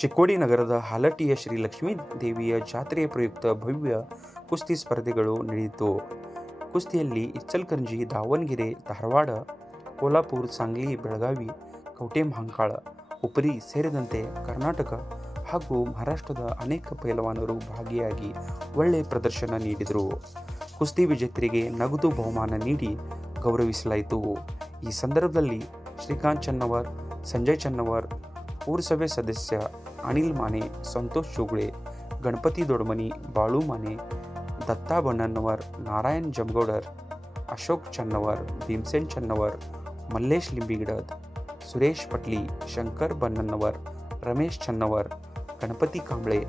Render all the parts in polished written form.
ಚಿಕ್ಕೋಡಿ ನಗರದ ಹಾಲಟ್ಟಿಯ ಶ್ರೀ ಲಕ್ಷ್ಮೀ ದೇವಿಯ ಜಾತ್ರೆಯ ಪ್ರಯುಕ್ತ ಭವ್ಯ ಕುಸ್ತಿ ಸ್ಪರ್ಧೆಗಳು ನಡೆಯಿತು. ಕುಸ್ತಿಯಲ್ಲಿ ಇಚಲಕರಂಜಿ, ದಾವಣಗೆರೆ, ಧಾರವಾಡ, ಕೋಲ್ಹಾಪುರ, ಸಾಂಗ್ಲಿ, ಬೆಳಗಾವಿ, ಕವಟೆಮಹಾಂಕಾಳ, ಹುಬ್ಬಳ್ಳಿ ಸೇರಿದಂತೆ ಕರ್ನಾಟಕ ಹಾಗೂ ಮಹಾರಾಷ್ಟ್ರದ ಅನೇಕ ಪೈಲವಾನರು ಭಾಗಿಯಾಗಿ ಒಳ್ಳೆಯ ಪ್ರದರ್ಶನ ನೀಡಿದರು. ಕುಸ್ತಿ ವಿಜೇತರಿಗೆ ನಗದು ಬಹುಮಾನ ನೀಡಿ ಗೌರವಿಸಲಾಯಿತು. ಈ ಸಂದರ್ಭದಲ್ಲಿ ಶ್ರೀಕಾಂತ್ ಚನ್ನವರ್, ಸಂಜಯ್ ಚನ್ನವರ್, ಪುರಸಭೆ ಸದಸ್ಯ ಅನಿಲ್ ಮಾನೆ, ಸಂತೋಷ್ ಚೋಗಳೆ, ಗಣಪತಿ ದೊಡ್ಮನಿ, ಬಾಳು ಮಾನೆ, ದತ್ತಾ ಬಣ್ಣನ್ನವರ್, ನಾರಾಯಣ್ ಜಮಗೌಡರ್, ಅಶೋಕ್ ಚನ್ನವರ್, ಭೀಮಸೇನ್ ಚನ್ನವರ್, ಮಲ್ಲೇಶ್ ಲಿಂಬಿಗಿಡದ್, ಸುರೇಶ್ ಪಟ್ಲಿ, ಶಂಕರ್ ಬನ್ನನ್ನವರ್, ರಮೇಶ್ ಚನ್ನವರ್, ಗಣಪತಿ ಕಾಂಬ್ಳೆ,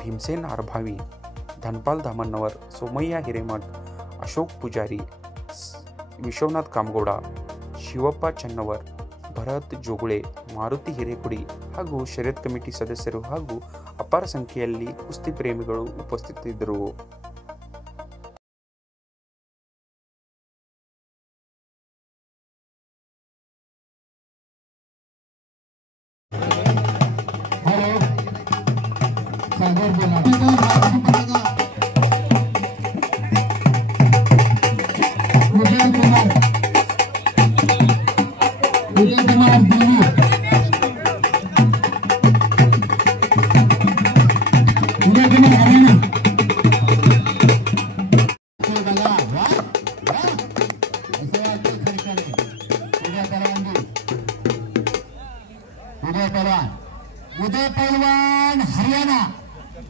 ಭೀಮಸೇನ್ ಆರ್ಭಾವಿ, ಧನ್ಪಾಲ್ ಧಾಮನ್ನವರ್, ಸೋಮಯ್ಯ ಹಿರೇಮಠ್, ಅಶೋಕ್ ಪೂಜಾರಿ, ವಿಶ್ವನಾಥ್ ಕಾಮಗೌಡ, ಶಿವಪ್ಪ ಚನ್ನವರ್, ಭರತ್ ಜೋಗುಳೆ, ಮಾರುತಿ ಹಿರೇಕುಡಿ ಹಾಗೂ ಶರ್ಯತ್ ಕಮಿಟಿ ಸದಸ್ಯರು ಹಾಗೂ ಅಪಾರ ಸಂಖ್ಯೆಯಲ್ಲಿ ಕುಸ್ತಿ ಪ್ರೇಮಿಗಳು ಉಪಸ್ಥಿತರಿದ್ದರು. उदय पहलवान हरियाणा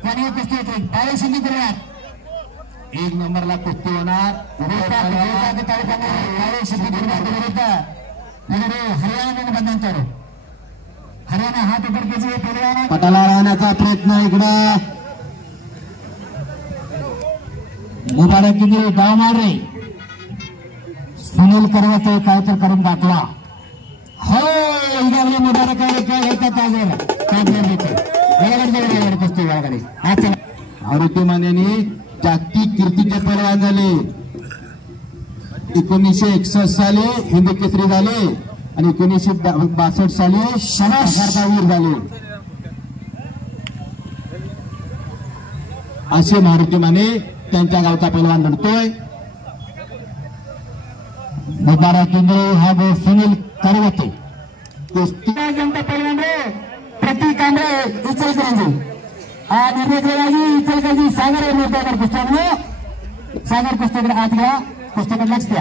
कोणी कुस्ती होते बाळे सिंधी करूयात. एक नंबरला कुस्ती होणार बाळे सिंधी विरुद्ध हरियाणा ಬಂದಂತರು. हरियाणा हात ऊपर कीजिए पहलवान. पटाला राहण्याचा प्रयत्न इकडं मुबारक किती डाव मारे सुनील करवते काय तर करून दाखवा. हो ಈಗಾಗಲೇ ಮುಬಾರಕ್ ಅವರು ಕೈ ಎತ್ತಾಗಿದ್ದಾರೆ कुस्ती ಒಳಗಡೆ आवृत्ती मानेनी जागतिक कीर्तीचे पैलवान झाले. 1961 साली हिंदी केसरी झाले आणि 1962 साली वीर झाले. असे मारुती माने त्यांच्या गावचा पैलवान लढतोय. मुबारक इंद्रे ಹಾಗೂ सुनील करवते कुस्ती जनता पैलवान प्रति कांबळे इचलकरंजी ಆ ನಿರ್ಣಯಕ್ಕಾಗಿ ಇಚಲಕರಂಜಿ ಸಾಗರ ನೋಡ್ತಾ ಕುಸ್ತಿಯನ್ನು ಸಾಗರ ಕುಸ್ತಿಗಳ ಆಟಗಳ ಕುಸ್ತಿಗಳ ಲಕ್ಷ್ಯ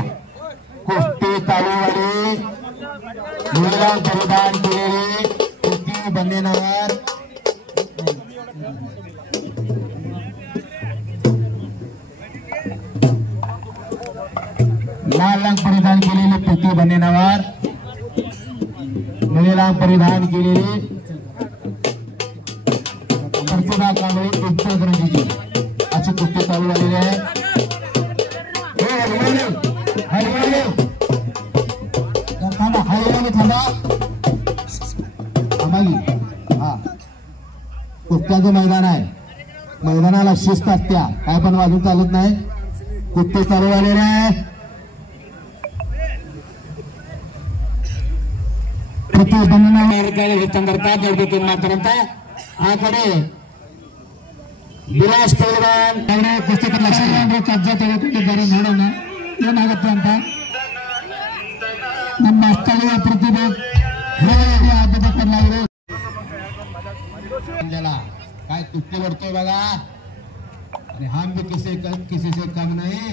कुस्ती चालूवाले मुलीला परिधान केलेले कुस्ती बंदेनावर लाल रंग परिधान केलेले कुस्ती बंदेनावर मुलीला परिधान केलेले प्रतिभा कांबळे इचलकरंजी अशी कुस्ती चालू झालेली आहे. हरियाणे थांबा हा कुस्त्याचं मैदान आहे. मैदानाला शिस्त असत्या काय पण वाजून चालत नाही. कुस्ती चालू झालेले आहे. ಪ್ರತಿಯೊಂದಕ್ಕೆ ಮಾತಾಡಂತ ಆ ಕಡೆ ವಿಲಾಸ್ ಪೈಲ್ವಾನ್ ಕುಸ್ತಿ ಕಬ್ಜಾ ತೆಗೆದುಕೊಂಡಿದ್ದಾರೆ. ನೋಡೋಣ ಏನಾಗುತ್ತೆ ಅಂತ. ನಮ್ಮ ಸ್ಥಳೀಯ ಪ್ರತಿಭೆ आद्यता करलागले काय कुस्ती लढतोय बघा. आणि हम भी किसी से कम नहीं.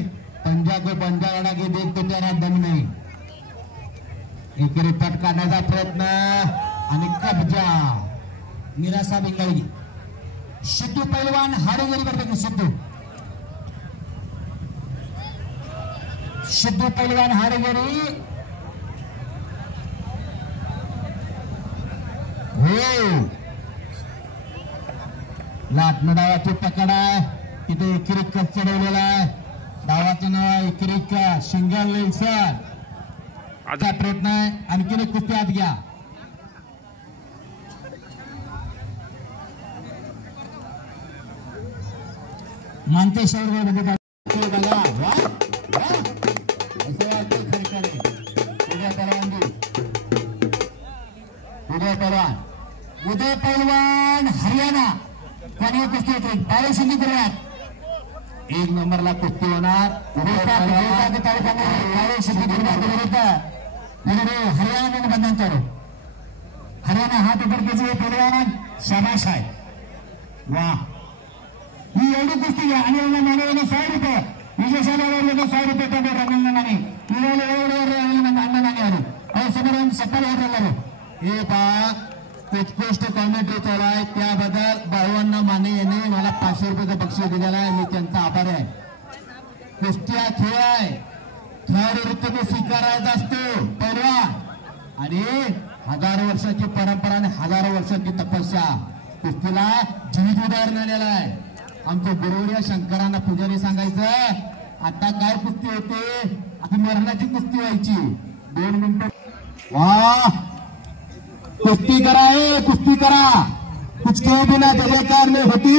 पंजा को पंजा लड़ा के देखतो त्याला दम नाही. एकेरी पट काढण्याचा प्रयत्न आणि कब्जा निराशा बेंगाळी. सिद्धू पैलवान हाडेगिरी बरं सिद्धू पैलवान हाडेगिरी हो लाटणं डावाची पकड आहे. तिथे एकेरी कप चढवलेला आहे. डावाचं नाव आहे एकेरी सिंगल सर असा प्रयत्न आहे. आणखीन एक कुस्ती आत घ्या. मानतेश्वर उदय पैलवान हरियाणा कोणी कुस्ती होते बाळे सिंधी गुरुवात 1 नंबरला कुस्ती होणार बाळे सिंधी गुरुवात विरुद्ध हरियाणा बंधन हरियाणा हात ऊपर कीजिए पैलवान शाबाश आहे वाह ही एवढी कुस्ती घ्या आणि एवढ्या मानवाने 100 रुपये विशेषाला 100 रुपये तो रंगीन नाणे समोर सत्तर हे पहा उत्कृष्ट कॉमेंट्री चालू आहे त्याबद्दल बाळवांना माने यांनी मला 500 रुपयाचं बक्षीस दिलेलं आहे मी त्यांचा आभारी आहे कुस्ती हा खेळ आहे खेळाडू वृत्तीने स्वीकारायचा असतो पैलवान आणि हजारो वर्षाची परंपरा आणि हजारो वर्षांची तपस्या कुस्तीला जीवित उदाहरण आलेलं आहे आमच्या गुरुवर्य शंकरांना पुजारी सांगायचं आता काय कुस्ती होते आता मरणाची कुस्ती व्हायची 2 मिनिटं वाह कुस्ती करा कुस्ती करा कुछ के बिना जयकार नहीं होती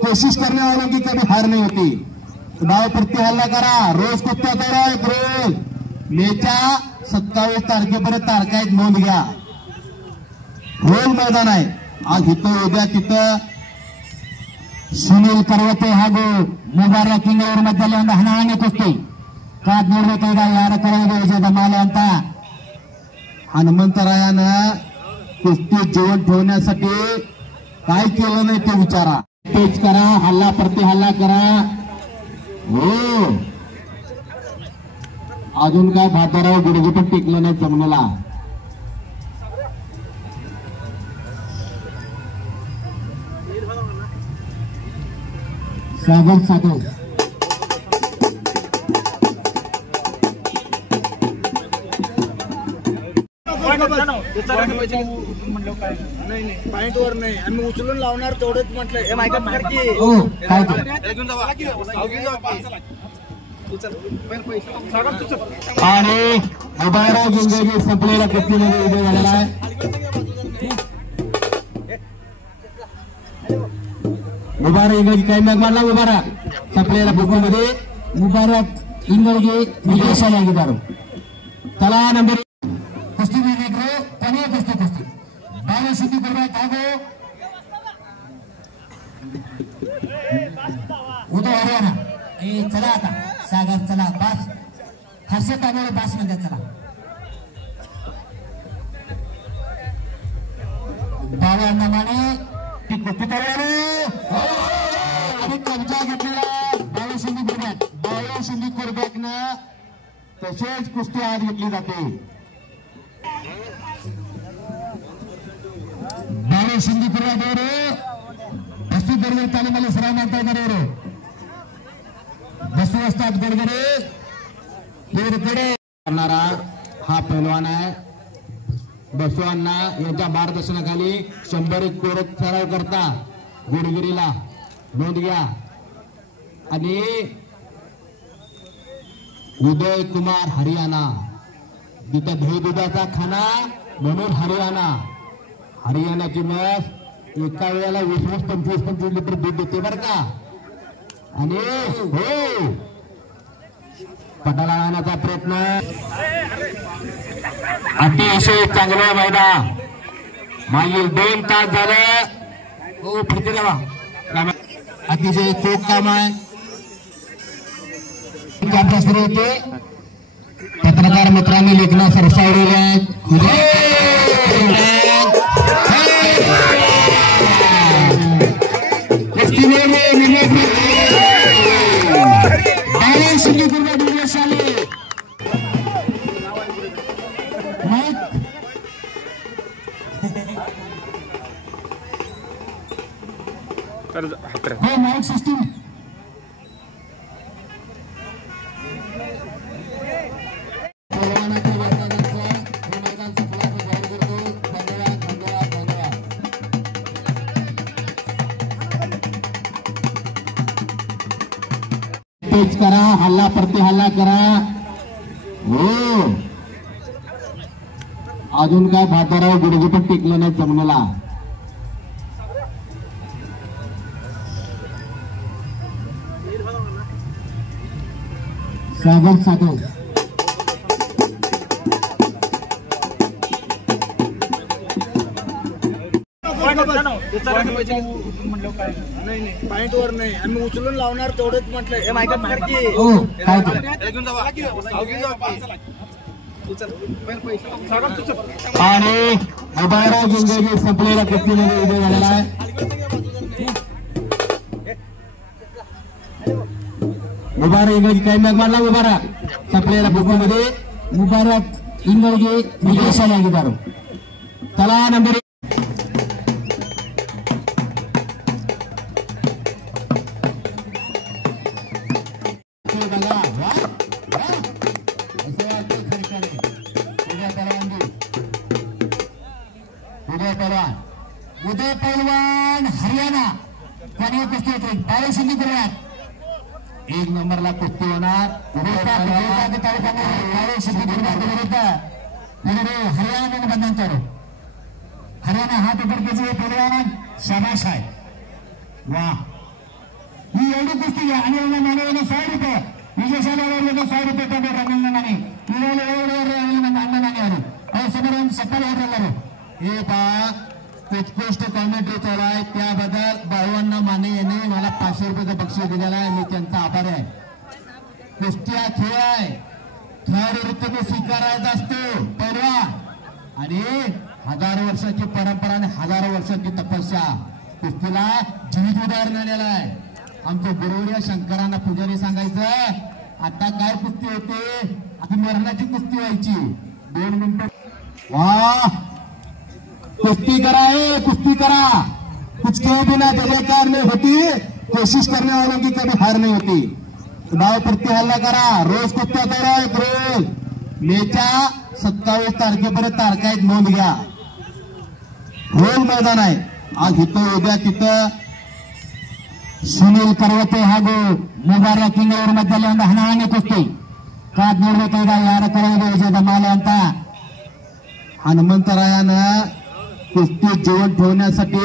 कोशिश करने वालों की कभी हार नहीं होती डाव प्रति हल्ला करा रोज कुस्त्या करा रोज मेच्या 27 तारखेपर्यंत तारखा आहेत नोंद घ्या रोज मैदान आहे आज इथं उद्या तिथं सुनील पर्वते ಹಾಗೂ ಮುಬಾರಕ್ ಇಂಗಳೂರು ಮಧ್ಯದಲ್ಲಿ ಒಂದು ಹಣಾಹಣಿ ಕುಸ್ತಿ ಕಾದ್ ನೋಡ್ಬೇಕಾಗ ಯಾರ ಕಡೆ ವಿಜಯದ ಮಾಲೆ ಅಂತ हनुमंतरायानं कुस्ती जीवन ठेवण्यासाठी काय केलं नाही ते विचारा तेच करा हल्ला प्रति हल्ला करा हो अजून काय भाताराव गुडघे पण टेकलं नाही जमण्याला सागर सागर पॉइंट वर नाही आम्ही उचलून लावणार तेवढंच म्हटलंय आणि उभारा जिंदगी संपलेल्या कुस्तीमध्ये विजय झालेला आहे मुबारक इंगळगी काही मॅच मारला मुबारक संपलेल्या कुस्तीमध्ये मुबारक इंगळगी विजयशाली अंगीकारू तला नंबर कुस्ती कोणी कुस्ती बाळे सिंधी गुरुवात ಹಾಗೂ उदय हरियाणा चला आता सागर चला बास हर्षद आम्हाला बास म्हणजे चला बाळे अण्णामाने ती कुस्ती आणि कब्जा घेतलेला बाळे सिंधी गुरुवातनं तसेच कुस्ती आज घेतली जाते बाळे सिंधी गुरुवातवर बसू बरोबर तालीमाला सराव मानता येणार बसू असतात गडगडे दूरकडे करणारा हा पैलवान आहे बसू अण्णा यांच्या मार्गदर्शनाखाली 100 कोरक सराव करता गुडगिरीला नोंद घ्या आणि उदय कुमार हरियाणा तिथं दही दुधाचा खाना म्हणून हरियाणाची म्हस एका वेळेला 20-25 लिटर दूध देते बर का आणि हो पटाला आणण्याचा प्रयत्न अतिशय चांगलं मैदान मागील 2 तास झालं हो फिरते जावा अतिशय चोख काम आहे सुरू होते पत्रकार मित्रांनी लेखना सरसावलेले आहेत सिंधी गुरुवात विजयशाली माइक सिस्टम तेच करा हल्ला प्रति हल्ला करा हो अजून काय भाताराव गुडघे पण टेकलं नाही जमण्याला सागर सागर नाही पॉइंट वर नाही आम्ही उचलून लावणार तेवढंच म्हटलंय. आणि मुबारक जिंदगी संपलेल्या कुस्तीमध्ये विजय झालेला आहे. मुबारक इंग्रजी काही मॅच मारला. मुबारक संपलेल्या कुस्तीमध्ये मुबारक इंग्रजी विजय झाला. चला नंबर उदय पहलवान हरियाणा कोणी कुस्ती होते बावीस एक नंबरला कुस्ती होणार. हरियाणा बंधन हरियाणा हात ऊपर कीजिए पहलवान. शाबाश आहे. वाह ही एवढी कुस्ती घ्या आणि माने 100 रुपये विजयशाला 100 रुपये रंगीन माने समोर सत्तर हे पहा उत्कृष्ट कॉमेंट्री चालू आहे त्याबद्दल बाळवांना माने यांनी मला 500 रुपयाचं बक्षीस दिलेलं आहे. मी त्यांचा आभारी आहे. कुस्ती हा खेळ आहे. खेळाडू वृत्तीने स्वीकारायचा असतो पैलवान आणि हजारो वर्षाची परंपरा आणि हजारो वर्षाची तपस्या कुस्तीला जीवित उदाहरण आलेलं आहे. आमच्या गुरुवर्य शंकरांना पुजारी सांगायचं आता काय कुस्ती होते आता मरणाची कुस्ती व्हायची 2 मिनिटं. वाह कुस्ती करा है कुस्ती करा कुछ के बिना जयकार नहीं होती. कोशिश करने वालों की कभी हार नहीं होती. डाव प्रति हल्ला करा. रोज कुस्त्या करा एक रोज मेच्या 27 तारखेपर्यंत तारखा आहेत नोंद घ्या. रोज मैदान आहे. आज इथं उद्या तिथं सुनील पर्वते ಹಾಗೂ ಮುಬಾರಕ್ ಇಂಗ್ಳೂರು ಮಧ್ಯದಲ್ಲಿ ಒಂದು ಹಣಾಹಣಿ ಕುಸ್ತಿ ಕಾದ್ ನೋಡ್ಬೇಕಾದ ಯಾರ ಕಡೆಗೆ ವಿಜಯದ ಮಾಲೆ ಅಂತ हनुमंतरायानं कुस्ती जीवन ठेवण्यासाठी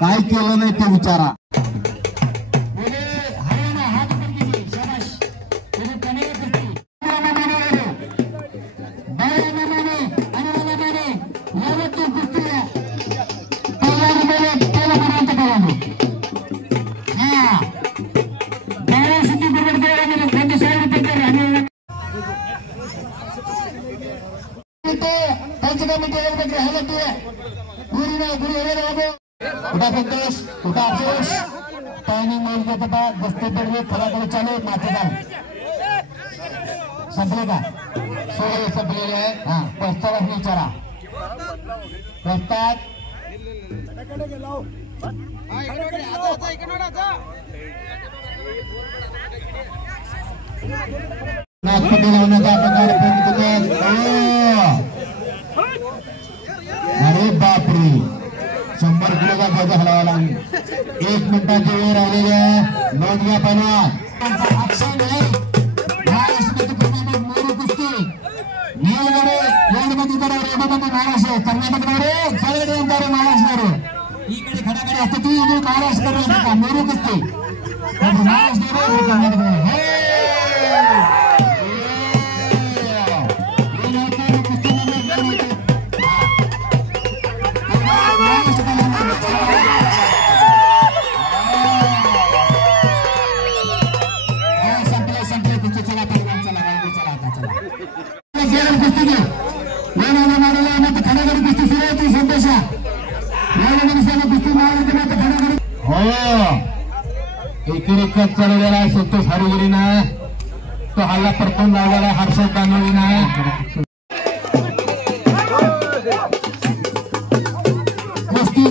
काय केलं नाही ते विचारा. संतोष कुठं अफसोस टायमिंग मिळून घेत होता दस्ते पडले फळाकडे चालू माथेदार संपले का सोळे संपलेले आहे. हा प्रस्ताव विचारा प्रस्ताव नागपुरी लावण्याचा अरे बापरे 100 किलोचा गजा हलवा लागली. 1 मिनिटाची वेळ राहिलेली आहे. नोंद घ्या पहिला मोरू कुस्ती नीलगडे येडमध्ये रेडमध्ये महाराष्ट्र कर्नाटकमध्ये जळगडे महाराष्ट्र इकडे खडाकडे असते ती महाराष्ट्र मोरू कुस्ती महाराष्ट्र कर्नाटक एकीरेखात चालवलेला आहे संतोष हरिगिरीनं. तो हल्ला परतून लावलेला आहे हर्षद दानोळीनं.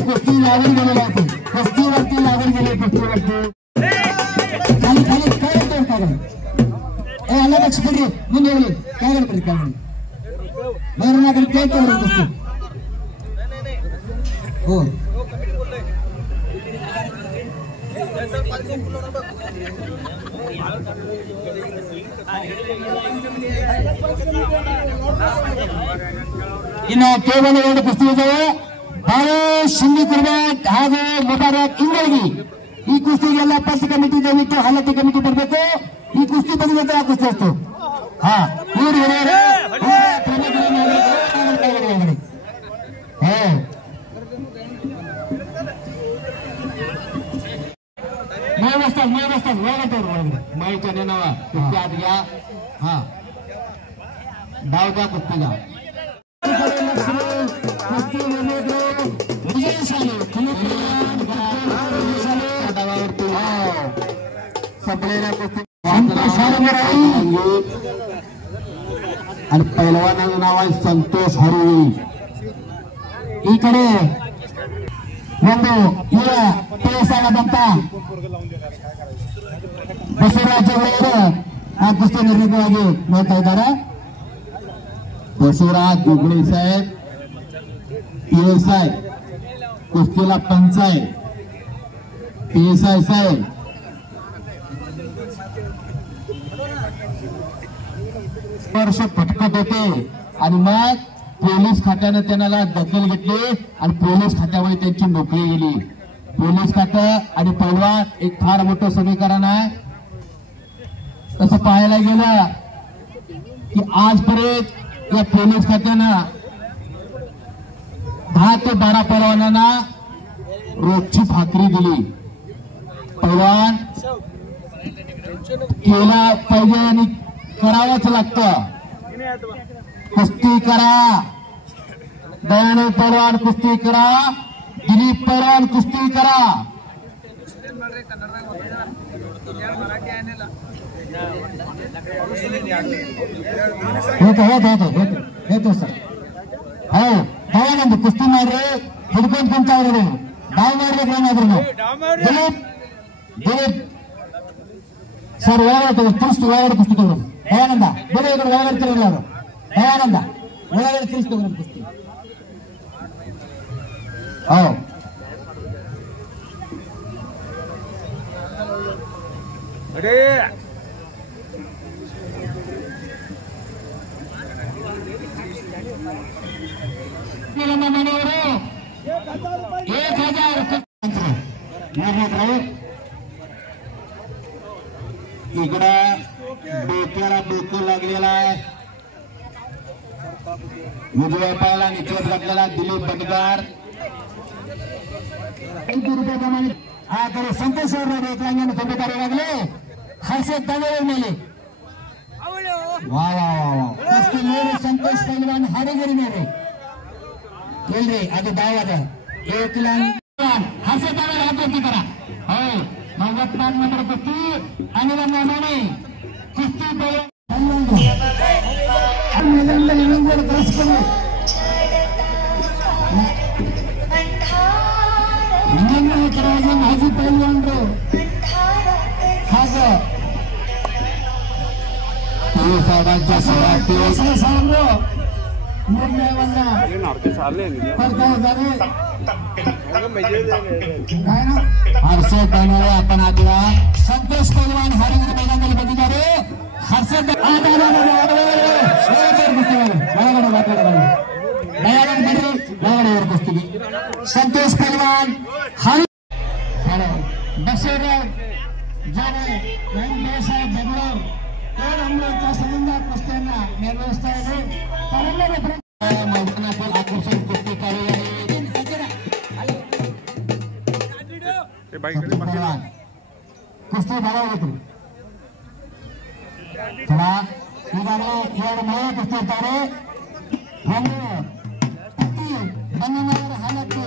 कुस्ती लागून गेलेला आहे. कुस्तीवरती लागून गेले कुस्तीवरती खाली खाली काय होतं काय आला लक्ष पडले मुंडे काय करत काय म्हणून काय करू कुस्ती हो ಇನ್ನು ಕೇವಲ 2 ಕುಸ್ತಿ ಇದ್ದಾವೆ. ಭಾವೇಶ್ ಶಿಂದಿ ಕುರ್ಬಾಟ್ ಹಾಗೂ ಮುಬಾರಕ್ ಇಂಗ್ಳಗಿ. ಈ ಕುಸ್ತಿಗೆಲ್ಲ ಪಂಚ ಕಮಿಟಿ ದಯವಿಟ್ಟು ಹಲತಿ ಕಮಿಟಿ ಬರಬೇಕು. ಈ ಕುಸ್ತಿ ಬಂದಿದೆ ಆ ಕುಸ್ತಿ ಅಷ್ಟು ಹಾ ಇವರು माईच्या नेनावा कुस्ती आत घ्या. हा डाव द्या कुस्तीला. संपलेल्या कुस्ती आणि पैलवानाचं नाव आहे संतोष हरुळी. इकडे ಒಂದು ಈಗ ಪೇಸಾಗದಂತ ಬಸವರಾಜವರು ಆ ಕುಸ್ತಿ ನಿರ್ಮಿತವಾಗಿ ನೋಡ್ತಾ ಇದ್ದಾರೆ. बसवराज दुगळे साहेब PSI कुस्तीला पंच आहे. PSI साहेब वर्ष फटकत होते आणि मग पोलीस खात्यानं त्यांना दखल घेतली आणि पोलीस खात्यामुळे त्यांची नोकरी गेली. पोलीस खातं आणि पैलवान एक फार मोठं समीकरण आहे. तसं पाहायला गेलं की आजपर्यंत या पोलीस खात्यानं 10 ते 12 पैलवानांना रोजची भाकरी दिली. पैलवान केला पाहिजे आणि करावंच लागतं. कुस्ती करा, दयानंद पैलवान कुस्ती करा, दिलीप पैलवान कुस्ती करा. ಹೇತು ಸರ್ ದಯಾನಂದ್ ಕುಸ್ತಿ ಮಾಡ್ರಿ ಹಿಡ್ಕೊಂಡ್ ಕುಂತಾವ್ರಿ. ಡಾವ್ ಮಾಡ್ಬೇಕು ಏನಾದ್ರು ದಿಲೀಪ್ ದಿಲೀಪ್ ಸರ್ ಒಳಗಡೆ ತಿಳಿಸ್ತು. ಒಳಗಡೆ ಕುಸ್ತಿ ತಗೊಂಡು ದಯಾನಂದ ಬೇರೆ ಒಳಗಡೆ ತಿರುಗಿ ಅವರು ದಯಾನಂದ ಒಳಗಡೆ ತಿಳಿಸ್ ತಗೊಂಡು ಕುಸ್ತಿ. ಮನೆಯವರು 1000 इकडं डोक्याला डोकं लागलेला आहे. उजव्या पायाला निकट घातलेला दिलीप बटगार. संतोष तुम्ही करावे लागले. हर्षद दानवे मेले. वा वा वा वा संतोष पैलवान हाडेगिरी मेले ಕೇಳ್ರಿ. ಅದು ದಾವದ ಹರ್ಷದ್ दानवे हात वरती करा. हो 94 नंबर कुस्ती अनिल माने कुस्ती ಕಳಿಸ್ಕೊಂಡು ಮಾಜಿ ಪೈಲ್ವಾನ್ರು ಹಾಗೂ ರಾಜ್ಯ ಸಾಹೇಬರು ನಿರ್ಣಯವನ್ನ करता ಇದ್ದಾರೆ. हर्षद दानवे आपण आदिवा संतोष पैलवान हारेगिरी मैदानामध्ये ಬಂದಿದ್ದಾರೆ. हर्षद कुस्ती संतोष पैलवान बसवराज जाणे साहेब बेंगलोर त्या संबंध कुस्त्यांना निर्वहिस्ता ಇದೆ. मैदानातील आकर्षक कुस्ती कार्यक्रम ಕುಸ್ತಿ ಬರೋದು ಥೋಡಾ ಈಗಾಗಲೇ 2 ಮಹಿಳೆ ಕುಸ್ತಿ ಇರ್ತಾರೆ. ಒಂದು ಪ್ರತಿ ಬನ್ನನವರ ಹಾಲಕ್ಕೆ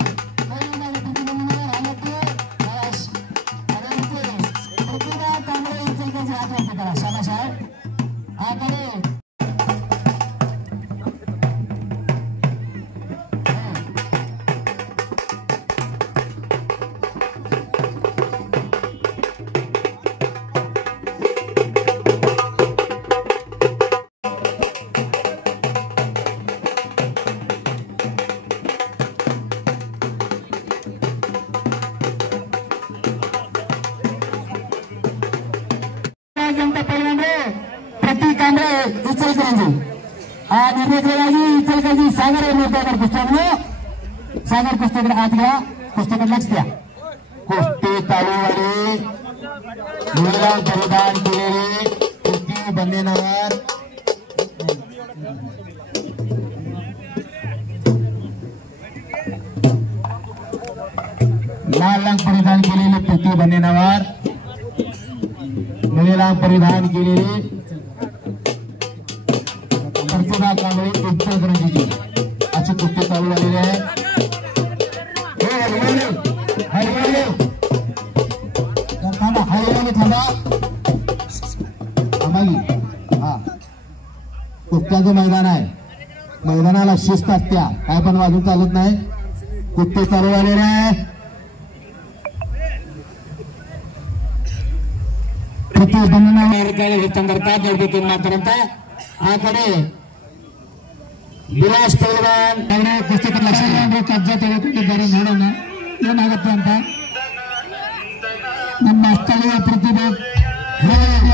ಹಾಲಕ್ಕೆ ಅದೇ ರೀತಿ ಪ್ರತಿಭಾ ಕಾಂಗ್ರೆ ಇಂಚಲ್ಕೇಜಿ ಹಾಕಿ ಹೋಗ್ತಿದ್ದಾರೆ. ಶಾಲಾ ಸಾಹೇಬ್ ಆ ಕಡೆ ಪ್ರತಿ ಕಾಂಗ್ರೆ ಇಚ್ಚಲ್ಕರಂಜಿ ಆ ನಿರ್ಣಯವಾಗಿ ಇಚ್ಚಲ್ಕರಂಜಿ ಸಾಗರ ನೋಡ್ತಾ ಇದ್ದಾರೆ. ಕುಸ್ತಿಯನ್ನು सागर कुस्तीकडे आत घ्या. कुस्तीकडे लक्ष द्या. कुस्ती तालुवाडी मुलाला परिधान केलेली कुस्ती बंधनावर लाल रंग परिधान केलेली कुस्ती बंधनावर निळा परिधान केलेली प्रतिभा कांबळे इचलकरंजीची अशी कुस्ती चालू झालेली आहे. हरियाणे थांबा हा कुस्त्याचं मैदान आहे. मैदानाला शिस्त असत्या, काय पण वाजून चालत नाही. कुस्ती चालू झालेले आहे. आकडे ವಿಲಾಸ್ ಪೈಲ್ವಾನ್ ಅವರ ಕುಸ್ತಿ ಲಕ್ಷ್ಮೀ ಕಬ್ಜಾ ತೆಗೆದುಕೊಂಡಿದ್ದಾರೆ. ನೋಡೋಣ ಏನಾಗುತ್ತೆ ಅಂತ. ನಮ್ಮ ಸ್ಥಳೀಯ ಪ್ರತಿಭೆ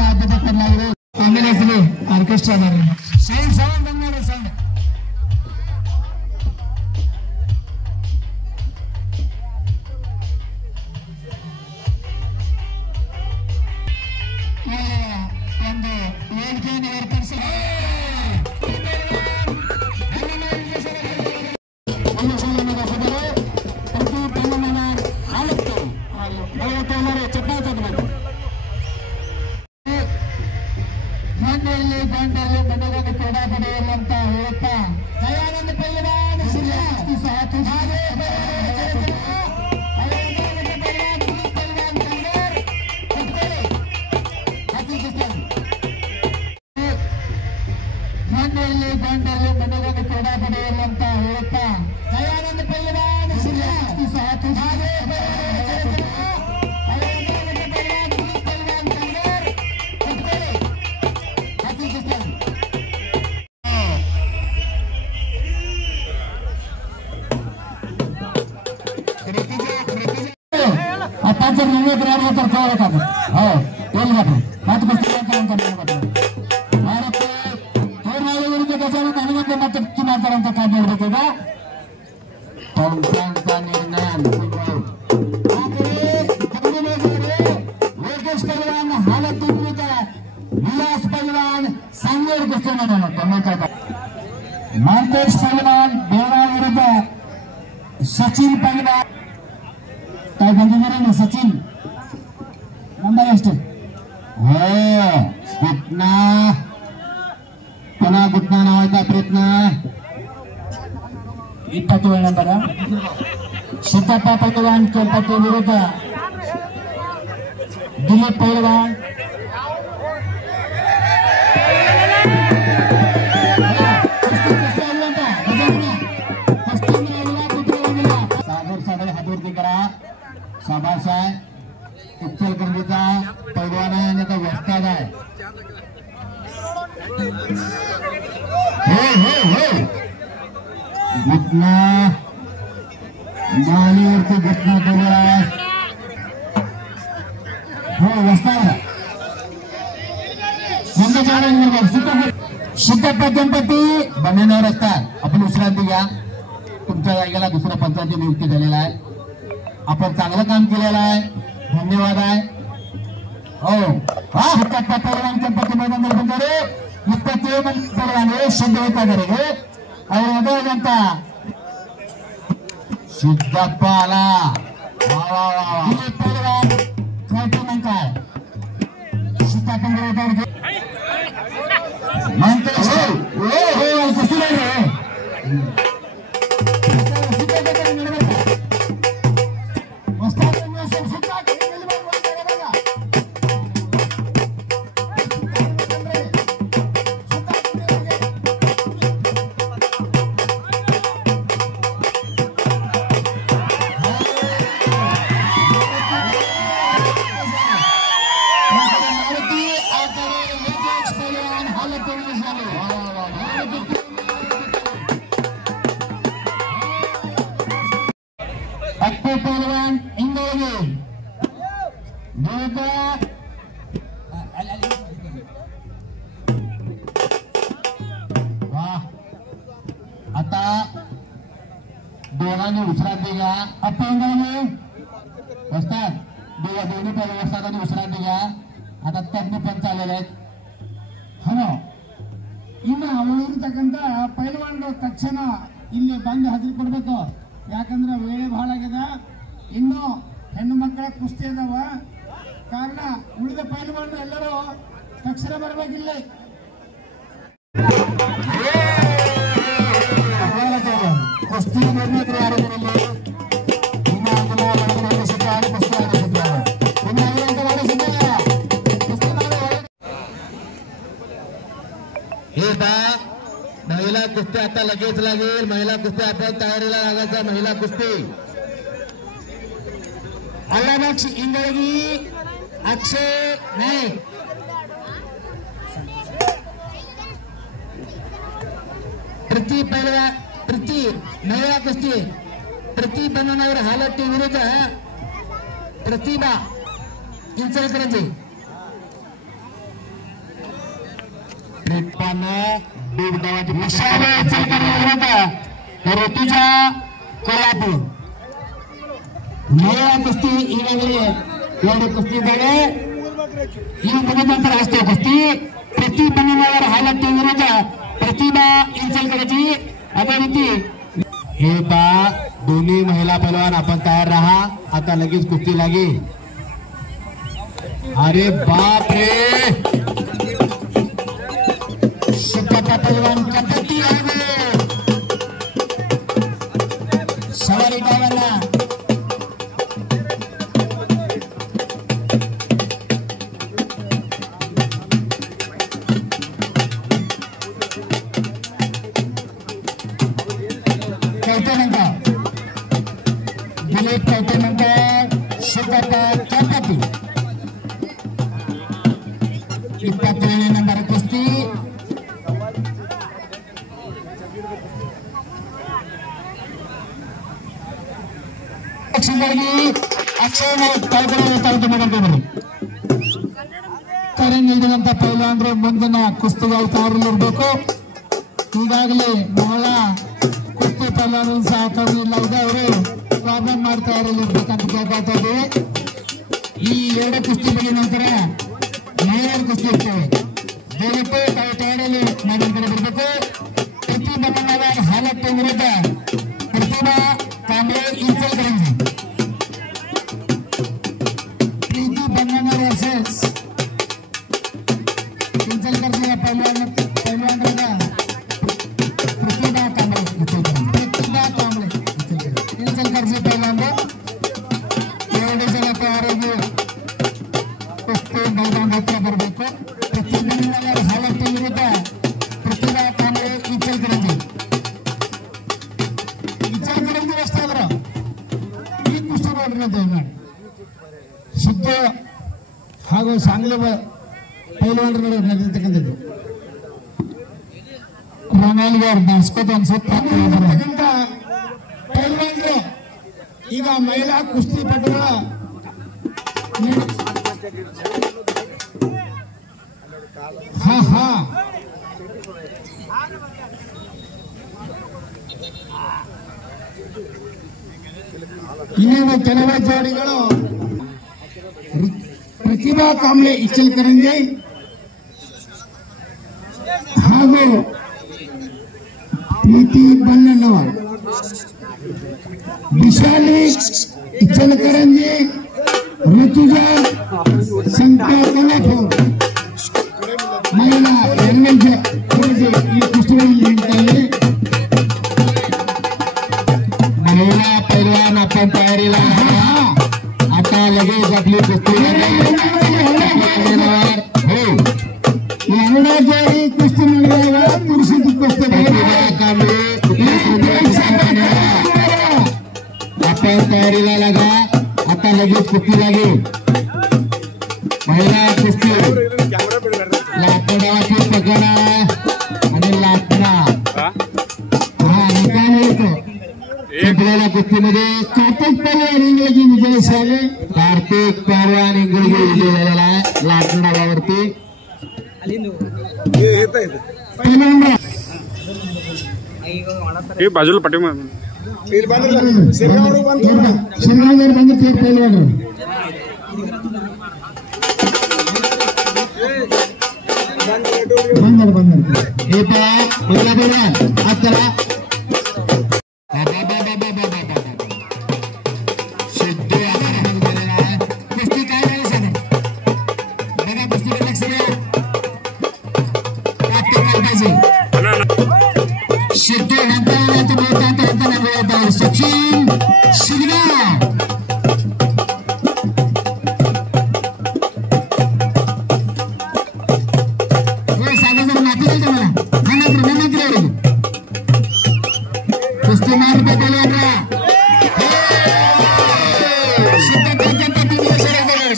ಆದ್ಯತೆ ಕೊಡಲಾಗಿದೆ. ಆಮೇಲೆ ಆರ್ಕೆಸ್ಟ್ರಾ ಸೌಂಡ್ ಸೌಂಡ್ ಬಂದ ಸೌಂಡ್ ಒಂದು ವೇದಿಕೆಯನ್ನು ಏರ್ಪಡಿಸಿದೆ. ಮನೆಗಾಗಿ ಕ್ರೀಡಾಪಟುಗಳು ಅಂತ ಹೇಳುತ್ತಾ ದಯಾನಂದ ಪೈಲ್ವಾನ್ ಮನೆಗಾಗಿ ಕ್ರೀಡಾಪಟುಗಳು ಅಂತ ಹೇಳುತ್ತಾ ದಯಾನಂದ ಪೈಲ್ವಾನ್ आताचं नव्हे ग्रॅड तर कळलं का हो बोल का मात्र गजानन हनुमंत मात्र चुनाकरांचा काय निवडतो का पंचांचा निर्णय योगेश पहलवान हालत तुमचा विलास पहलवान सांगेड कसं म्हणून मानतेश पहलवान बेळगाव विरुद्ध सचिन पहलवान काय बंधू सचिन नंबर ಎಷ್ಟು हो घुटना पुन्हा घुटना नावाचा प्रयत्न 27 नंबर सिद्धप्पा पहलवान केंपट्टी विरुद्ध दिलीप पहलवान सागर हातवरती करा शाबाश आहे. इचलकरंजीचा पैलवान आहे आणि तो वस्ताद आहे. घुटना मानेवरती घुटना केलेला आहे. हो वस्ताद सिद्धप्पा गणपती बनवण्यावर असतात. आपण विश्रांती घ्या. तुमच्या जागेला दुसऱ्या पंचायती नियुक्ती झालेला आहे. आपण चांगलं काम केलेलं आहे. धन्यवाद आहे. हो हा सिद्धप्पा पहलवान गणपती मैदान ಬಂದರೆ 27 ಮಂದಿ ಪಹಲವಾನ್ ಸಿದ್ಧ ಹೋಗ್ತಾರೆ. ಅವರು ಅದೇಂತ ಸಿದ್ದಪ್ಪ ಅಲ್ಲ ಪಹಲವಾನ್ ಕ್ರೈಟೇರಿಯನ್ काय ಸಿದ್ದಪ್ಪ म्हणते हो हो कुस्ती नाही पहलवान इंगोली वाह आता दोघांनी विश्रांती घ्या. अपंगाने वस्ताद दोन्ही पहिले वस्तादांनी विश्रांती घ्या. आता त्यांनी पण चाललेले आहेत. ಹಲೋ ಇನ್ನು ಅವರಿರ್ತಕ್ಕಂಥ ಪೈಲ್ವಾನ್ಗಳು ತಕ್ಷಣ ಇಲ್ಲಿ ಬಂದು ಹಾಜರಿ ಕೊಡಬೇಕು. ಯಾಕಂದ್ರೆ ವೇಳೆ ಬಹಳ ಆಗ್ಯದ. ಇನ್ನು ಹೆಣ್ಣು ಮಕ್ಕಳ ಕುಸ್ತಿ ಅದಾವ. ಕಾರಣ ಉಳಿದ ಪೈಲ್ವಾನರು ಎಲ್ಲರೂ ತಕ್ಷಣ ಬರಬೇಕಿಲ್ಲ. ಕುಸ್ತಿ ನಿರ್ಣಾಯಕರು ಯಾರು हे बा महिला कुस्ती आता लगेच लागेल. महिला कुस्ती आपण तयारीला लागायचा. महिला कुस्ती अल्लाबक्ष इंगळगी अक्षय नाईक प्रति महिला कुस्ती प्रति बनवणावर हालट्टी विरुद्ध प्रतिभा इंचलकरंजी ऋतुजा कोल्हापूर महिला कुस्ती ಈಗಾಗಲೇ 2 ಕುಸ್ತಿ ಇದ್ದಾರೆ. ಈ ಮುಗಿದ ನಂತರ ಅಷ್ಟೇ ಕುಸ್ತಿ प्रति बनवणावर हालट्टी विरुद्ध प्रतिभा इंचलकरंजी. अದೇ ರೀತಿ हे बा दोन्ही महिला पैलवान आपण तयार राहा. आता लगेच कुस्ती लागे. अरे बाप रे शिक्का पैलवान कपटी आहे सवारी गावाला कैटेनंतर दिलीप कैटेनंतर शिक्का कपटी 27 नंबर कुस्ती ಅಕ್ಷಯ ಕರೆ ನೀಡಿದಂತ ಪೈಲ್ವಾನರು ಮುಂದಿನ ಕುಸ್ತಿಗಾಗಿ ತಯಾರಿರಬೇಕು. ಈಗಾಗಲೇ ಮಹಿಳಾ ಕುಸ್ತಿ ಪೈಲ್ವಾನರು ಸಹಕಾರಿ ಇಲ್ಲ ಇದೆ. ಅವರು ಪ್ರಾಬ್ಲಮ್ ಮಾಡ್ತಾ ಇರಲಿರ್ಬೇಕಂತ ಕೇಳ್ಕೊಳ್ತಾ ಇದ್ದೀವಿ. ಈ 2 ಕುಸ್ತಿ ಮುಗಿದ ನಂತರ ಮಹಿಳೆಯರ ಕುಸ್ತಿ ಇರ್ತೇವೆ. ದಯವಿಟ್ಟು ತಾವು ತಯಾರಿಯಲ್ಲಿ ಮಾಡಿದ ಕಡೆ ಬರಬೇಕು. ಪ್ರತಿ ಬಂಧನದ ಹಾಲಟ್ಟಿ ವಿರುದ್ಧ ಪ್ರತಿಭಾ ಕಾಂಬ್ಳೆ ಇಂಚಲಕರಂಜಿ. प्रीति बंगना वर्सेस इंचलकरंजी पहलवान प्रतिभा कांबळे इंचलकरंजी पहलवान 2 ಜನ ತಯಾರಾಗಿ ಕುಸ್ತಿ ಮೈದಾನ ಹತ್ರ ಬರಬೇಕು. ಪ್ರತಿ ಬಂಧನದ ಹಾಲಟ್ಟಿ ವಿರುದ್ಧ प्रतिभा कांबळे इंचलकरंजी ಎಷ್ಟಾದ್ರು ಈ ಕುಸ್ತಿ ನೋಡ್ರಿ ದಯಮಾಡಿ ಶುದ್ಧ ಹಾಗೂ ಸಾಂಗ್ಲಿ ಪೈಲ್ವಾನರು ನಡೆದಿರ್ತಕ್ಕಂಥದ್ದು. ರೋನಾಲ್ಡ್ ಅವರು ನಡೆಸ್ಕೋತ ಅನ್ಸುತ್ತೆ ಪೈಲ್ವಾನರು ಈಗ ಮಹಿಳಾ ಕುಸ್ತಿಪಟುಗಳ ಇನ್ನೇನು ಕೆಲವೇ ಜೋಡಿಗಳು ಪ್ರತಿಭಾ ಕಾಂಬ್ಳೆ ಇಂಚಲಕರಂಜಿ ಹಾಗೂ ಪ್ರೀತಿ ಬನ್ನಣ್ಣವರ್ ವಿಶಾಲಿ ಇಂಚಲಕರಂಜಿ ಋತುಜಾ ಸಂಖ್ಯಾ ಕೊಲ್ಹಾಪುರ್ ಮಹಿಳಾ 2 ಈ ಕುಸ್ತಿಗಳಲ್ಲಿ ನಿಂತಿದ್ದಾರೆ. महिला पैलवान आपण तयारीला आता लगेच आपली कुस्ती कुस्ती पुरुष कुस्ती आपण तयारीला लागा. आता लगेच कुस्ती लागे. महिला कुस्ती लाकडाची पकडा आणि लाकडा निकाल येतो. कुस्तीमध्ये कार्तिक पहलवान इंगळगी विजय झाले. कार्तिक पहलवान इंगळगी विजय झालेला आहे लाकडावरती. बाजूला पाठीमा शिरगाववर बंद पहलवान बंद हे पहिला पहलवान आज चला कुस्ती काय नाही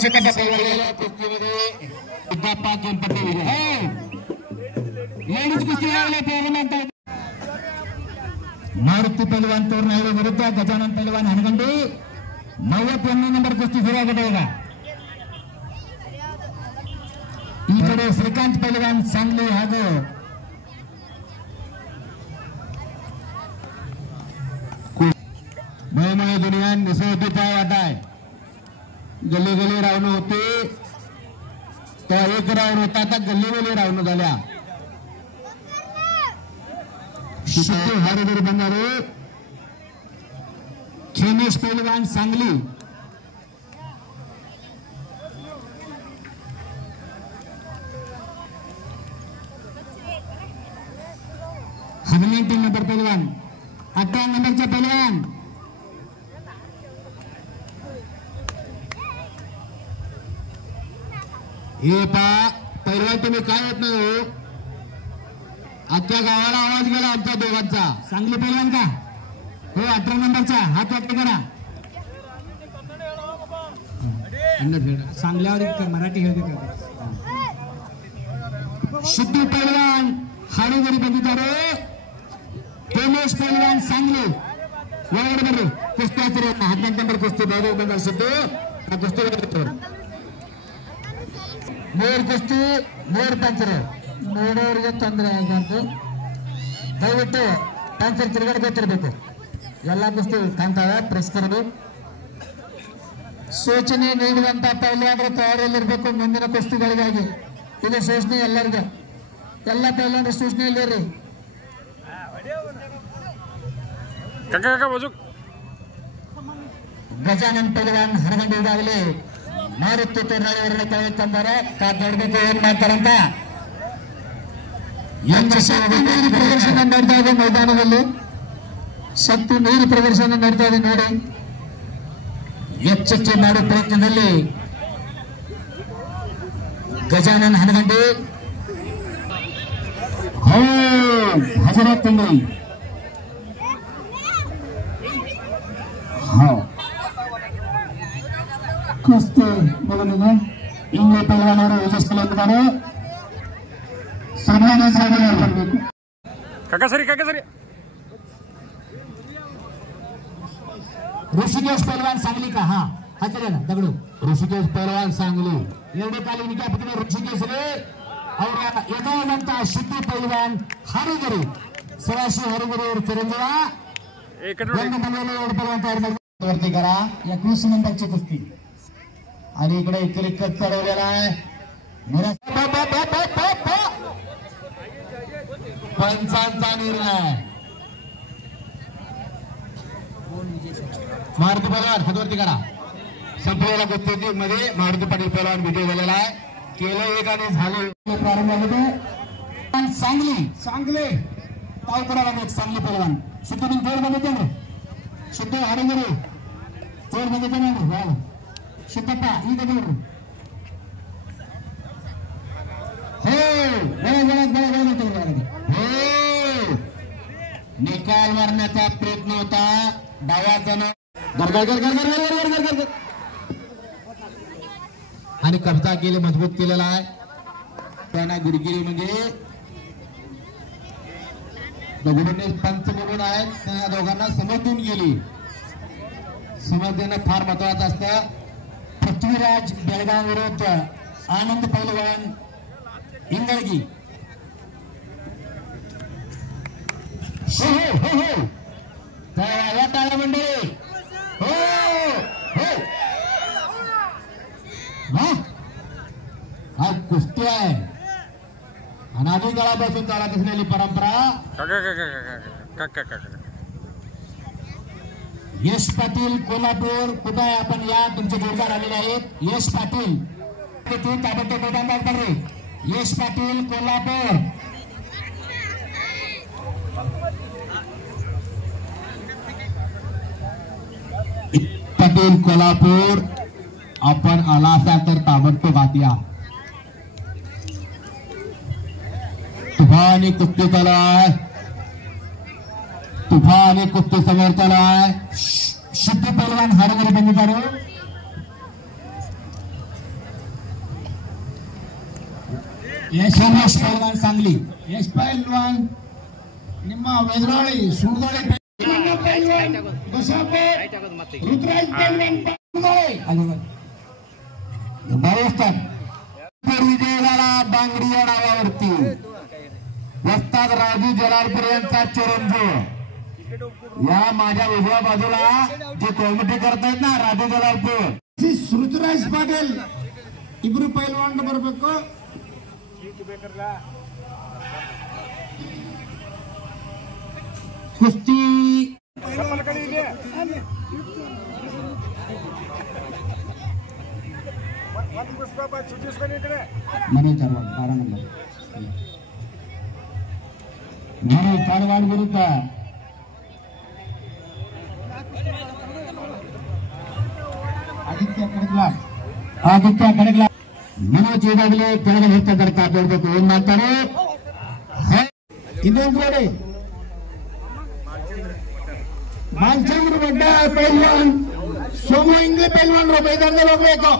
सेकंद पहिल्या कुस्तीमध्ये उद्यापा गणपती विजय लेडीज कुस्ती लागले पहिल्या मारुती पैलवान तोरणाळे विरुद्ध गजानन पैलवान हनगंडी 91 नंबर कुस्ती सुरू आहे. इकडे श्रीकांत पैलवान सांगली हाग मय दुनिया निसं होती पाय वाटाय गल्ली गल्ली रावणं होते तर एक रावण होता आता गल्ली गल्ली रावणं झाल्या. हारेदर बंधारे खेमेश पैलवान सांगली हनमेंटी नंबर पैलवान 18 नंबरचा पैलवान हे पा पैलवान तुम्ही काय येत नाही हो. आजच्या गावाला आवाज गेला आमच्या दोघांचा. सांगली पैलवान का हो 18 नंबरचा हात वाटते करा. सांगल्यावर मराठी हे सिद्धू पैलवान हारेगरी बंदीदारे हेमेश पैलवान सांगली वगैरे बरे कुस्त्याचे हात नंबर कुस्ती बंद सिद्धू कुस्ती मोर कुस्ती मोर पंचर ನೋಡೋರಿಗೆ ತೊಂದರೆ ಆಗಬಾರ್ದು. ದಯವಿಟ್ಟು ಪಂಚರ್ ತಿರುಗಾಡಿ ಗೊತ್ತಿರಬೇಕು. ಎಲ್ಲ ಕುಸ್ತಿ ಕಾಣ್ತಾವೆ ಪ್ರೆಸ್ಕರದು ಸೂಚನೆ ನೀಡುವಂತ ಪೈಲ್ವಾನರು ತಯಾರಿಯಲ್ಲಿರಬೇಕು ಮುಂದಿನ ಕುಸ್ತಿಗಳಿಗಾಗಿ. ಇದು ಸೂಚನೆ ಎಲ್ಲರಿಗೆ ಎಲ್ಲ ಪೈಲ್ವಾನರು ಸೂಚನೆಯಲ್ಲಿರ್ರಿ. ಗಜಾನನ್ ಪೈಲ್ವಾನ್ ಹರಗಂಡಿ ಈಗಾಗಲೇ ಮಾರುತಿ ತೋರ್ನಾಳಿ ಅವರನ್ನ ಕೈ ತಂದಾರೆ. ನೋಡ್ಬೇಕು ಏನ್ ಮಾಡ್ತಾರಂತ. ನೀರು ಪ್ರದರ್ಶನ ನಡೀತಾ ಇದೆ ಮೈದಾನದಲ್ಲಿ. ಶಕ್ತಿ ನೀರು ಪ್ರದರ್ಶನ ನಡೀತಾ ಇದೆ ನೋಡಿ. ಎಚ್ಚರಿಕೆ ಮಾಡುವ ಪ್ರಯತ್ನದಲ್ಲಿ ಗಜಾನನ್ ಹನಗಂಡಿ ಹಜರತ್ ತಿಂಗಳಿ ಕುಸ್ತಿ ಮೊದಲಿಗೆ ಇಂಗ್ಲಿ ಪೈಲ್ವಾನರು ಯಶಸ್ವಿಯಾಗಿದ್ದಾರೆ. सन्मान ऋषिकेश पहलवान सांगली का हा चले ना दगड़ू ऋषिकेश पहलवान सांगली एवढे काली विद्यापीठ ऋषिकेश और यथावंता सिद्धू पहलवान हरिगिरी सदाशिव हरिगिरी चिरंजीवा वरती करा. 21 नंबरची कुस्ती आणि इकडे इकडे चढवलेला आहे. पंचांचा निर्णय मारुती पैलवान हातवरती करा. संपलेल्या कुस्तीमध्ये मारुती पाटील पैलवान विजय झालेला आहे. केलं एक आणि झालं प्रारंभ होतो. सांगली सांगली ताव करावा एक सांगली पैलवान सिद्धू जोड मध्ये ना सिद्धू हरिगिरी जोड मध्ये ना सिद्धप्पा ही कधी निकाल मारण्याचा प्रयत्न होता. डाव्याचा आणि कब्जा केले मजबूत केलेला आहे. त्यांना गुडगिरीमध्ये दगडूने पंच बघून आहेत त्या दोघांना समज देऊन गेली. समज देणं फार महत्वाचं असतं. पृथ्वीराज बेळगाव विरुद्ध आनंद पैलवान इंगळगी. हो हो हो या टाळ्या मंडळी हो हो हा कुस्ती आहे. अनादी काळापासून चालत असलेली परंपरा. यश पाटील कोल्हापूर कुठं आहे आपण या तुमचे जोडदार आलेले आहेत. यश पाटील ताबडतोब मैदान पडले. यश पाटील कोल्हापूर पाटील कोल्हापूर आपण आला असा तर ताबडतोब आत या. तुफानी कुस्ती चालू आहे. तुफानी कुस्ती समोर चालू आहे. सिद्धू पैलवान हाडगिरी बंदी करू ಯಶ್ ಪೈಲ್ವಾನ್ सांगली ಯಶ್ ಪೈಲ್ವಾನ್ ನಿಮ್ಮ ವೆದ್ರಾಳಿ ಸುಳ್ದೋಳಿ ಪೈಲ್ವಾನ್ ಬಸಪ್ಪೇಟ್ ರುದ್ರಾಜ್ ಪೈಲ್ವಾನ್ बरोबर विजय झाला बांगडी या नावावरती वस्ताद राजू जलालपूर यांचा चिरंजीव या माझ्या उजव्या बाजूला जे कॉमेडी करतायत ना राजू जलालपूर ऋतुराज पाटील इब्रू पैलवान बरಬೇಕು कुस्ती मनी तरवाड 12 नंबर मनी तरवाड विरुद्ध ಆದಿತ್ಯ ಕಡಗ್ಲ ಮನೋಜ್ ಈಗಾಗಲೇ ಕೆಳಗೆ ನಿಂತಿದ್ದಾರೆ ಕಾಪಾಡಬೇಕು ಏನ್ ಮಾಡ್ತಾರೆ ಇನ್ನೊಂದು ನೋಡಿ ಮಾಲ್ಚಂದ್ರ ಬಡ್ಡ ಪೈಲ್ವಾನ್ ಸೋಮು ಇಂಗ್ಲಿ ಪೈಲ್ವಾನ್ ಮೈದಾನದಲ್ಲಿ ಹೋಗ್ಬೇಕು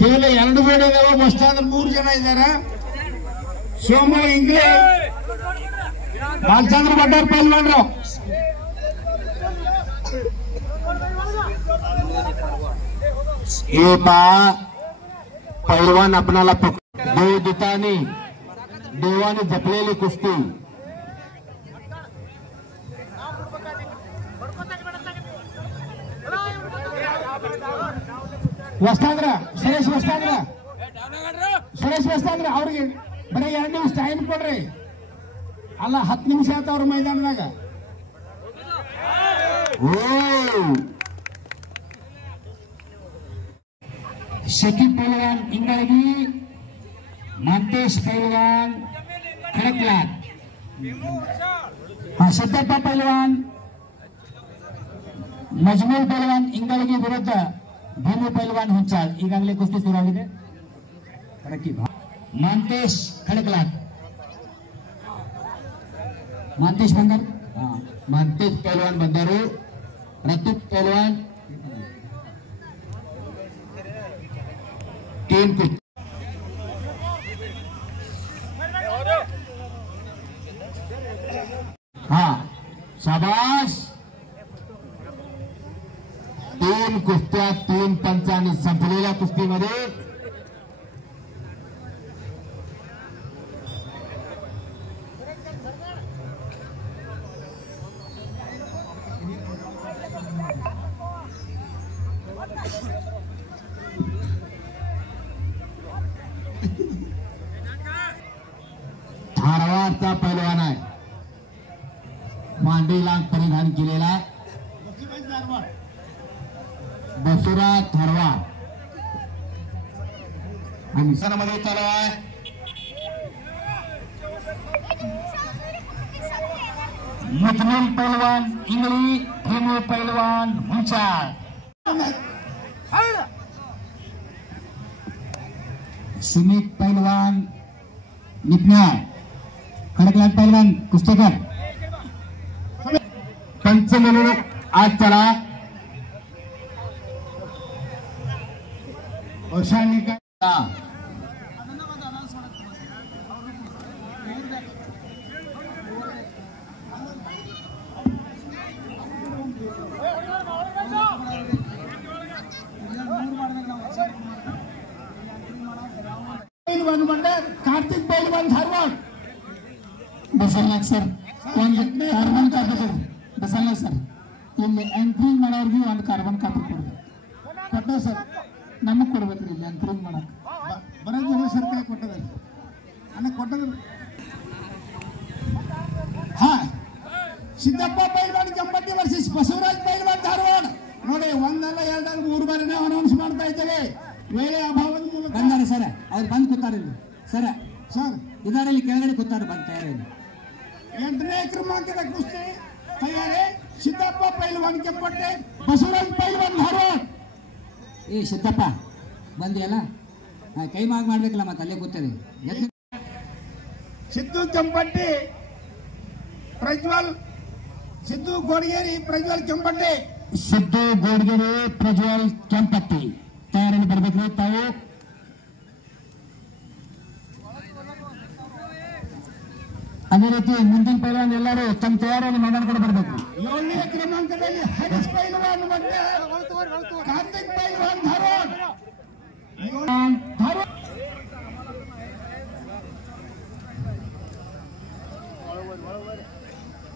ಕೇವಲ 2 ಜೋಡಿ ಇದಾವೆ ಮಸ್ತ್ ಅಂದ್ರೆ 3 ಜನ ಇದ್ದಾರೆ ಸೋಮು ಇಂಗ್ಲಿ ಮಾಲ್ಚಂದ್ರ ಬಡ್ಡ ಪೈಲ್ವಾನ್ರು पैलवान आपणाला देव दुताने देवाने जपलेली कुस्ती ವಸ್ತಾಂದ್ರ ಸುರೇಶ್ ವಸ್ತಾಂದ್ರ ಅವ್ರಿಗೆ ಬರೀ 2 ನಿಮಿಷ ಟೈಮ್ ಕೊಡ್ರಿ ಅಲ್ಲ 10 ನಿಮಿಷ ಆಯ್ತು ಅವ್ರ ಮೈದಾನದಾಗ शकीब पहलवान इंगळगी मांतेश पहलवान खडकलाट सिद्धप्पा पहलवान मजमूल पहलवान इंगळगी विरुद्ध भीमू पहलवान हुंचाळ ಈಗಾಗಲೇ ಕುಸ್ತಿ ಶುರುವಾಗಿದೆ मांतेश खडकलाट मांतेश ಬಂದರು मांतेश पहलवान ಬಂದರು रतुक पहलवान टीम को हाँ शाबाश 3 कुस्त्या 3 पंचांनी संपलेल्या कुस्तीमध्ये धारवाडचा पैलवान आहे मांडीला परिधान केलेला बसुराज धारवाड आणि सणामध्ये चालू आहे मुजमिल पैलवान इंगळी भीमू पैलवान हुंचाळ सुमित पैलवान निपनाळ खडकलाट पैलवान कुस्तीकर पंच म्हणून आज चला पैलवान मंडळ कार्तिक पैलवान धारवाड बसलाग सर कार्बन कापी बसलाग सर ಇಲ್ಲಿ ಆಂಕರಿಂಗ್ ಮಾಡೋರ್ಗೆ ಒಂದು ಕಾರ್ಬನ್ ಕಾಪಿ ಕೊಡ್ಬೇಕು ಕೊಟ್ಟ ಸರ್ ನಮಗೆ ಕೊಡ್ಬೇಕ್ರಿ ಇಲ್ಲಿ ಆಂಕರಿಂಗ್ ಮಾಡಕ್ಕೆ ಬರೋದು ಸರ್ಕಾರ ಕೊಟ್ಟದ ಅನ್ನ ಕೊಟ್ಟದ ಹಾ ಸಿದ್ದಪ್ಪ ಪೈಲ್ವಾನ್ ಕೆಂಪಟ್ಟಿ ವರ್ಸಸ್ ಬಸವರಾಜ್ ಪೈಲ್ವಾನ್ ಧಾರವಾಡ ನೋಡಿ ಒಂದಲ್ಲ ಎರಡಲ್ಲ 3 ಬಾರಿನೇ ಅನೌನ್ಸ್ ಮಾಡ್ತಾ ಇದ್ದೇವೆ ವೇಳೆ ಅಭಾವದ ಮೂಲಕ ಬಂದಾರೆ ಸರ್ ಅವ್ರು ಬಂದು ಕೂತಾರೆ ಇಲ್ಲಿ ಸರ್ ಇದರಲ್ಲಿ ಕೆಳಗಡೆ ಕೂತಾರೆ ಬಂದು ತಯಾರಿ 8ನೇ ಕ್ರಮಾಂಕದ ಕುಸ್ತಿ ತಯಾರಿ ಸಿದ್ದಪ್ಪ ಪೈಲ್ವಾನ್ ಕೆಂಪಟ್ಟೆ ಬಸವರಾಜ್ ಪೈಲ್ವಾನ್ ಧಾರವಾಡ ಏ ಸಿದ್ದಪ್ಪ ಬಂದಿಯಲ್ಲ ಕೈ ಮಾಗ್ ಮಾಡ್ಬೇಕಲ್ಲ ಮತ್ತೆ ಅಲ್ಲೇ ಕೂತದೆ ಸಿದ್ದು ಕೆಂಪಟ್ಟಿ ಪ್ರಜ್ವಲ್ ಸಿದ್ದು ಗೋಡಗೇರಿ ಪ್ರಜ್ವಲ್ ಕೆಂಪಟ್ಟಿ ಸಿದ್ದು ಗೋಡಗೇರಿ ಪ್ರಜ್ವಲ್ ಕೆಂಪಟ್ಟಿ ತಯಾರಿಯಲ್ಲಿ ಬರಬೇಕು ತಾವು ಅದೇ ರೀತಿ ಮುಂದಿನ ಪೈಲ್ವಾನ್ ಎಲ್ಲರೂ ತಮ್ಮ ತಯಾರಾಗಿ ಮೈದಾನ ಕೂಡ ಬರಬೇಕು. 7ನೇ ಕ್ರಮಾಂಕದಲ್ಲಿ ಹರೀಶ್ ಪೈಲ್ವಾನ್ ಮತ್ತೆ ಕಾರ್ತಿಕ್ ಪೈಲ್ವಾನ್ ಧಾರವಾಡ.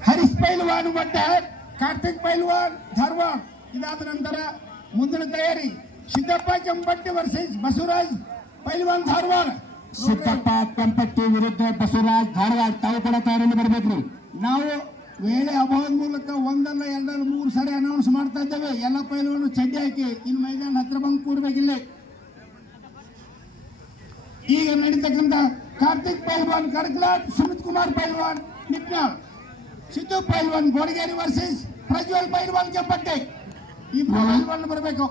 ಹರೀಶ್ ಪೈಲ್ವಾನ್ ಮತ್ತೆ ಕಾರ್ತಿಕ್ ಪೈಲ್ವಾನ್ ಧಾರವಾಡ. ಇದಾದ ನಂತರ ಮುಂದಿನ ತಯಾರಿ ಸಿದ್ದಪ್ಪ ಕೆಂಪಟ್ಟಿ ವರ್ಸಸ್ ಬಸವರಾಜ್ ಪೈಲ್ವಾನ್ ಧಾರವಾಡ. ಸಿದ್ದಪ್ಪ ಕೆಂಪಟ್ಟಿ ವಿರುದ್ಧ ಬಸವರಾಜ್ ಧಾರವಾಡ. ತಾವು ಕೂಡ ತಯಾರಿಯಲ್ಲಿ ಬರಬೇಕ್ರಿ. ನಾವು ವೇಳೆ ಅಭಾವದ ಮೂಲಕ ಒಂದಲ್ಲ ಎರಡಲ್ಲ 3 ಸಾರಿ ಅನೌನ್ಸ್ ಮಾಡ್ತಾ ಇದ್ದೇವೆ. ಎಲ್ಲ ಪೈಲ್ವಾನು ಚಡ್ಡಿ ಹಾಕಿ ಇನ್ನು ಮೈದಾನ ಹತ್ರ ಬಂದು ಕೂರ್ಬೇಕಿಲ್ಲ. ಈಗ ನಡೀತಕ್ಕಂಥ ಕಾರ್ತಿಕ್ ಪೈಲ್ವಾನ್ ಕಡಕ್ಲಾಟ್, ಸುಮಿತ್ ಕುಮಾರ್ ಪೈಲ್ವಾನ್ ನಿಟ್ನಾಳ್, ಸಿದ್ದು ಪೈಲ್ವಾನ್ ಗೋಡಗೇರಿ ವರ್ಸಸ್ ಪ್ರಜ್ವಲ್ ಪೈಲ್ವಾನ್ ಕೆಂಪಟ್ಟಿ. ಈ ಪೈಲ್ವಾನ್ ಬರಬೇಕು.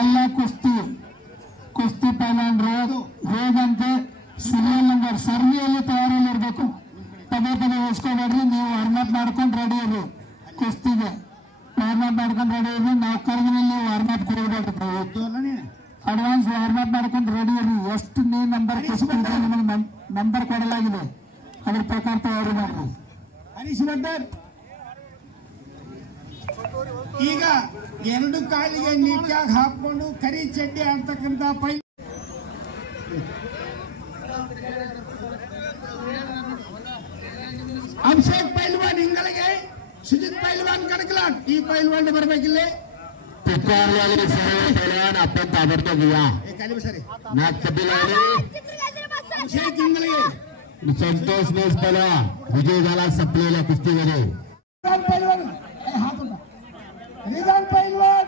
ಎಲ್ಲ ಕುಸ್ತಿ ಪೈಲ್ವಾನ್ರು ಹೇಗಂತೆ ಸುನಿಲ್ ನಂಬರ್ ಸರಣಿಯಲ್ಲಿ ತಯಾರಿಯಲ್ಲಿ ಇರಬೇಕು. ಪದೇ ಪದೇ ಉಳಿಸ್ಕೊಬೇಡ್ರಿ. ನೀವು ವಾರ್ಮಪ್ ಮಾಡ್ಕೊಂಡು ರೆಡಿ ಇರ್ರಿ. ಕುಸ್ತಿಗೆ ವಾರ್ಮಪ್ ಮಾಡ್ಕೊಂಡು ರೆಡಿ ಇರ್ರಿ. ನಾವು ಕರ್ಗಿನಲ್ಲಿ ವಾರ್ಮಪ್ ಕೊಡಬೇಡ್ರಿ. ಅಡ್ವಾನ್ಸ್ ವಾರ್ಮಪ್ ಮಾಡ್ಕೊಂಡು ರೆಡಿ ಇರ್ರಿ. ಎಷ್ಟು ನೀವು ನಂಬರ್ ಕುಸ್ತಿ ನಿಮಗೆ ನಂಬರ್ ಕೊಡಲಾಗಿದೆ, ಅದ್ರ ಪ್ರಕಾರ ತಯಾರಿ ಮಾಡ್ರಿ. ಹರೀಶ್ ಭಟ್ಟರ್ ಈಗ 2 ಕಾಲಿಗೆ ನೀಟಾಗಿ ಹಾಕೊಂಡು ಕರಿ ಚಡ್ಡಿ ಆಡ್ತಕ್ಕಂಥ ಅಭಿಷೇಕ್ ಪೈಲ್ವಾನ್ ಹಿಂಗಳಿಗೆ, ಸುಜಿತ್ ಪೈಲ್ವಾನ್ ಕಡಕ್ಲಾಟ್. ಈ ಪೈಲ್ವಾನ್ ಬರಬೇಕಿಲ್ಲ. आपण ताबडतोब घ्या. अभिषेक इंगळे, संतोष नेस पहिला विजय झाला संपलेल्या कुस्तीमध्ये. रिदान पहलवान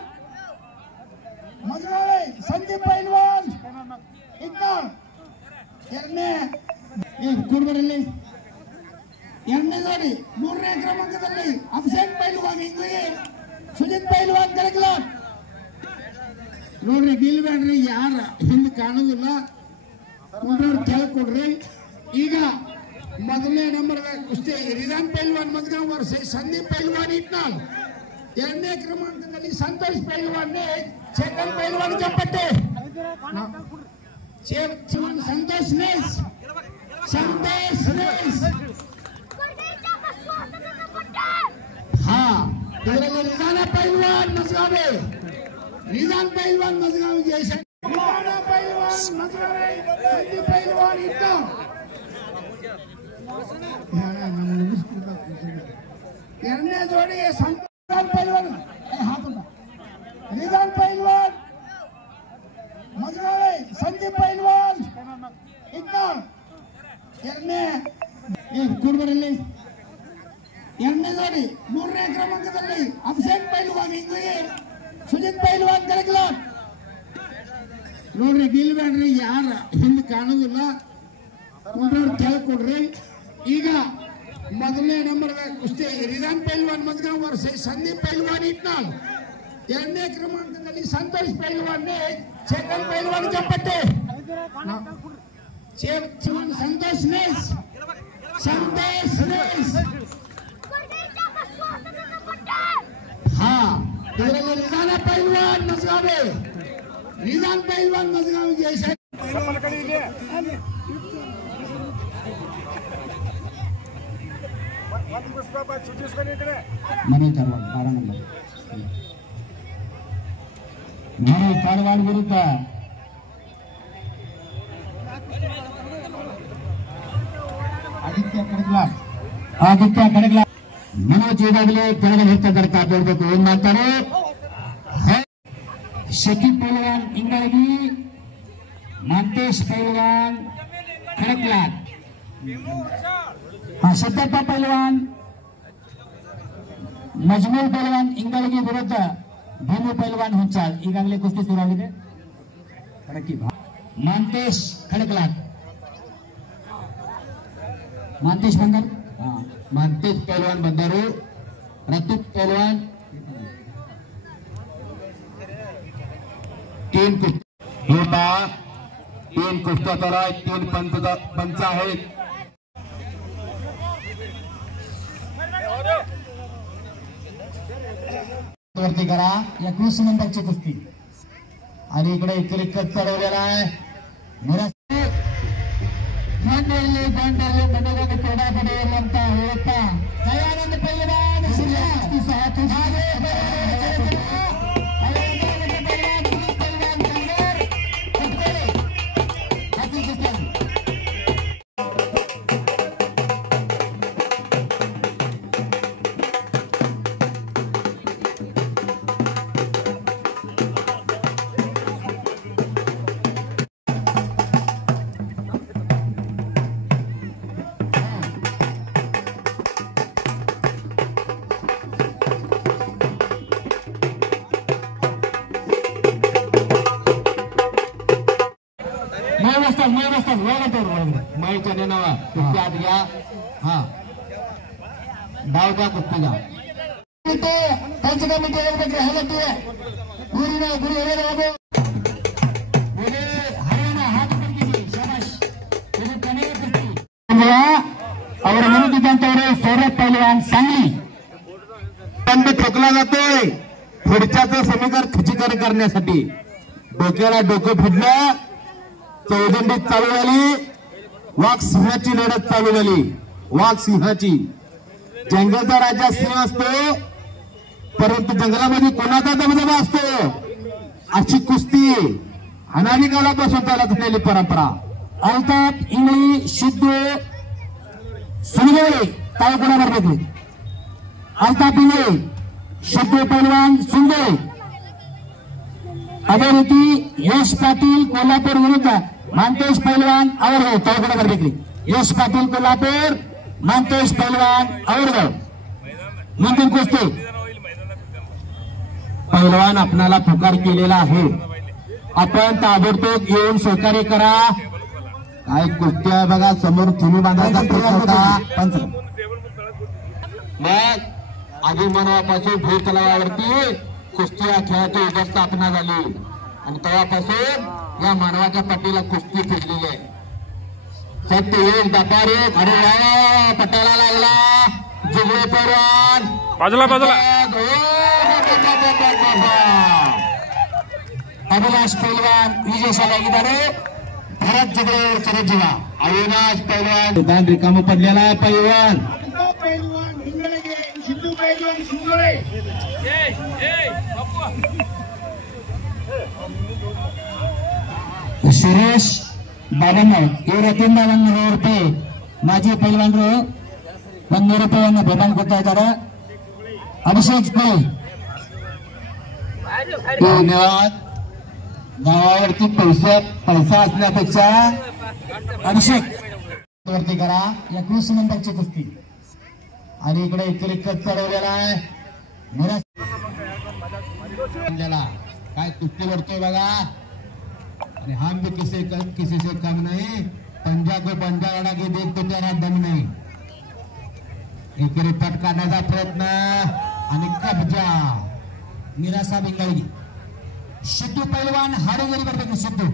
मजगावे, संदीप पहलवान इक्नाळ. ಕೂಡ್ಬರಲ್ಲಿ 2ನೇ ಜೋಡಿ 3ನೇ ಕ್ರಮಾಂಕದಲ್ಲಿ ಅಭಿಷೇಕ್ ಪೈಲ್ವಾನ್ ಇಂಗ್ಲಿಗೆ, ಸುಜಿತ್ ಪೈಲ್ವಾನ್ ಕಡಕ್ಲಾಟ್. ನೋಡ್ರಿ, ನಿಲ್ಬೇಡ್ರಿ, ಯಾರ ಹಿಂದೆ ಕಾಣುದಿಲ್ಲ. ಕೆಳಗೆ ಕೊಡ್ರಿ. ಈಗ ಮೊದಲನೇ ನಂಬರ್ ಕುಸ್ತಿ ರಿದಾನ್ ಪೈಲ್ವಾನ್ ಮಜ್ಗಾಂವ್ ವರ್ಸಸ್ ಸಂದೀಪ್ ಪೈಲ್ವಾನ್ ಇಟ್ನಾಳ್. 2ನೇ ಕ್ರಮಾಂಕದಲ್ಲಿ ಸಂತೋಷ್ ಪೈಲ್ವಾನ್, ಚೇತನ್ ಪೈಲ್ವಾನ್ ಕೆಂಪಟ್ಟಿ. ಸಂತೋಷ್ ನೇಸ್ ಹಾ. ಇದರಲ್ಲಿ ನಿಧಾನ ಪೈಲ್ವಾನ್ ಮಜ್ಗಾವೆ, ನಿಧಾನ್ ಪೈಲ್ವಾನ್ ಮಜ್ಗಾವ್ ಜೈಸ, ನಿಧಾನ ಪೈಲ್ವಾನ್ ಮಜ್ಗಾವೆ, ಸಂದೀಪ್ ಪೈಲ್ವಾನ್ ಇಟ್ನಾಳ್. 2ನೇ ಜೋಡಿಗೆ ಸಂತೋಷ್ ಪೈಲ್ವಾನ್ ನಿಧಾನ್ ಪೈಲ್ವಾನ್ ಮಜ್ಗಾವೆ, ಸಂದೀಪ್ ಪೈಲ್ವಾನ್ ಇಟ್ನಾಳ್. ಕೂಡ್ಬರಲ್ಲಿ 2ನೇ ಜೋಡಿ 3ನೇ ಕ್ರಮಾಂಕದಲ್ಲಿ ಅಭಿಷೇಕ್ ಪೈಲ್ವಾನ್ ಇಂಗ್ಲಿಗೆ, ಸುಜಿತ್ ಪೈಲ್ವಾನ್ ಕಡಕ್ಲಾಟ್. ನೋಡ್ರಿ, ನಿಲ್ಬೇಡ್ರಿ, ಯಾರ ಹಿಂದೆ ಕಾಣುದಿಲ್ಲ. ಕೆಳಗೆ ಕೊಡ್ರಿ. ಈಗ ಮೊದಲನೇ ನಂಬರ್ ಕುಸ್ತಿ ರಿದಾನ್ ಪೈಲ್ವಾನ್ ಮಜ್ಗಾಂವ್ ವರ್ಸಸ್ ಸಂದೀಪ್ ಪೈಲ್ವಾನ್ ಇಟ್ನಾಳ್. 2ನೇ ಕ್ರಮಾಂಕದಲ್ಲಿ ಸಂತೋಷ್ ಪೈಲ್ವಾನ್, ಚೇತನ್ ಪೈಲ್ವಾನ್ ಕೆಂಪಟ್ಟಿ. ಸಂತೋಷ್ ನೇಸ್ ಹಾ. ಇದರಲ್ಲಿ ನಿಧಾನ ಪೈಲ್ವಾನ್ ಮಜ್ಗಾವೆ, ನಿಧಾನ್ ಪೈಲ್ವಾನ್ ಮಜ್ಗಾವ್ ಜೈಸ. ಮನೆ ಧಾರವಾಡ 12 ನಂಬರ್ ಮನೆ ಧಾರವಾಡ ವಿರುದ್ಧ ಆದಿತ್ಯ ಕಡಕ್ಲಾಟ್. ಮನೋಜ್ ಈಗಾಗಲೇ ಕೆಳಗೆ ನಿಂತಿದ್ದಾರೆ. ಕಾಪಾಡಬೇಕು. ಏನ್ ಮಾಡ್ತಾರೆ? ಶಕೀಬ್ ಪೈಲ್ವಾನ್ ಇಂಗಳಗಿ, ಮಂತೇಶ್ ಪೈಲ್ವಾನ್ ಕಡಕ್ಲಾಟ್. ಸಿದ್ದಪ್ಪ ಪೈಲ್ವಾನ್, ಮಜ್ಮೂಲ್ ಪೈಲ್ವಾನ್ ಇಂಗಳಗಿ ವಿರುದ್ಧ ಭೀಮು ಪೈಲ್ವಾನ್ ಹುಂಚಾಳ್. ಈಗಾಗಲೇ ಕುಸ್ತಿ ಶುರುವಾಗಿದೆ. ಮಂತೇಶ್ ಕಡಕ್ಲಾಟ್, ಮಂತೇಶ್ ಬಂದರು. ಮಂತೇಶ್ ಪೈಲ್ವಾನ್ ಬಂದರು. ರತುಕ್ ಪೈಲ್ವಾನ್ 3 कुस्त्या चालू आहेत. 3 पंच आहेत. वरती करा. 21 नंबरची कुस्ती आणि इकडे क्रिकेट चढवलेला आहे. ದಾಂಡೇಲಿ ಮಂಡಲದ ಕ್ರೀಡಾಪಟುಗಳಂತ ಹೇಳುತ್ತಾ ದಯಾನಂದ ಪೈಲ್ವಾನ್ ಕುಸ್ತಿ माईच्या नावा कुस्ती आत घ्या हा डाव द्या कुस्तीला पंच कमिटी ಅವರ ವಿರುದ್ಧಂತವರು सौरभ पहलवान सांगली बंद ठोकला जातोय पुढच्याचं समीकरण खच्चीकरण करण्यासाठी डोक्याला डोकं फुटलं चौदंडीत चालू झाली वाघ सिंहाची लढत चालू झाली वाघ सिंहाची जंगलचा राजा सिंह असतो परंतु जंगलामध्ये कोणाचा दबदबा असतो अशी कुस्ती अनादी काळापासून चालत असलेली परंपरा अर्थात इंगळी शुद्ध सुंदर काय कोणावर बघले अर्थात इंगळी शुद्ध पैलवान सुंदर अದೇ ರೀತಿ ಯಶ್ ಪಾಟೀಲ್ कोल्हापूर विरुद्ध मानतेश पैलवान आवडगाव तालुका देखील यश पाटील कोल्हापूर मानतेश पैलवान आवडगाव मंदिर कुस्ती पैलवान आपणाला पुकार केलेला आहे आपण ताबडतोब येऊन सहकार्य करा काय कुस्ती आहे बघा समोर तुम्ही बांधायचा होता मग आदिमानवापासून भूत तलावावरती कुस्ती या खेळाची स्थापना झाली आणि तेव्हापासून या मानवाच्या पाठीला कुस्ती फिरलेली आहे सत्य एक दापारी अरे पटाला लागला जुगळे पैलवान बाजूला अभिलाष पैलवान विजयशाला गिदारे भरत जुगळे चिरंजीवा अविनाश पैलवान मैदान रिकाम पडलेला आहे पैलवान सुरेश बाबांना ಇವರು 100 ರೂಪಾಯಿ ಮಾಜಿ पैलवानರು 100 ರೂಪಾಯಿಯನ್ನು ಬಹುಮಾನ ಕೊಡ್ತಾ ಇದ್ದಾರೆ अभिषेक धन्यवाद गावावरती पैसा असण्यापेक्षा अभिषेक वरती करा या कृषी नंबरची कुस्ती आणि इकडे इतकत चढवलेला आहे काय कुस्ती वरतोय बघा आणि हम भी किसी से कम नहीं पंजा को पंजा लड़ा के देख तो त्याला दम नाही इकडे पट काढण्याचा प्रयत्न आणि कब्जा निराशा बिंगावली सिद्धू पैलवान हाडोगरी बरोबर सिद्धू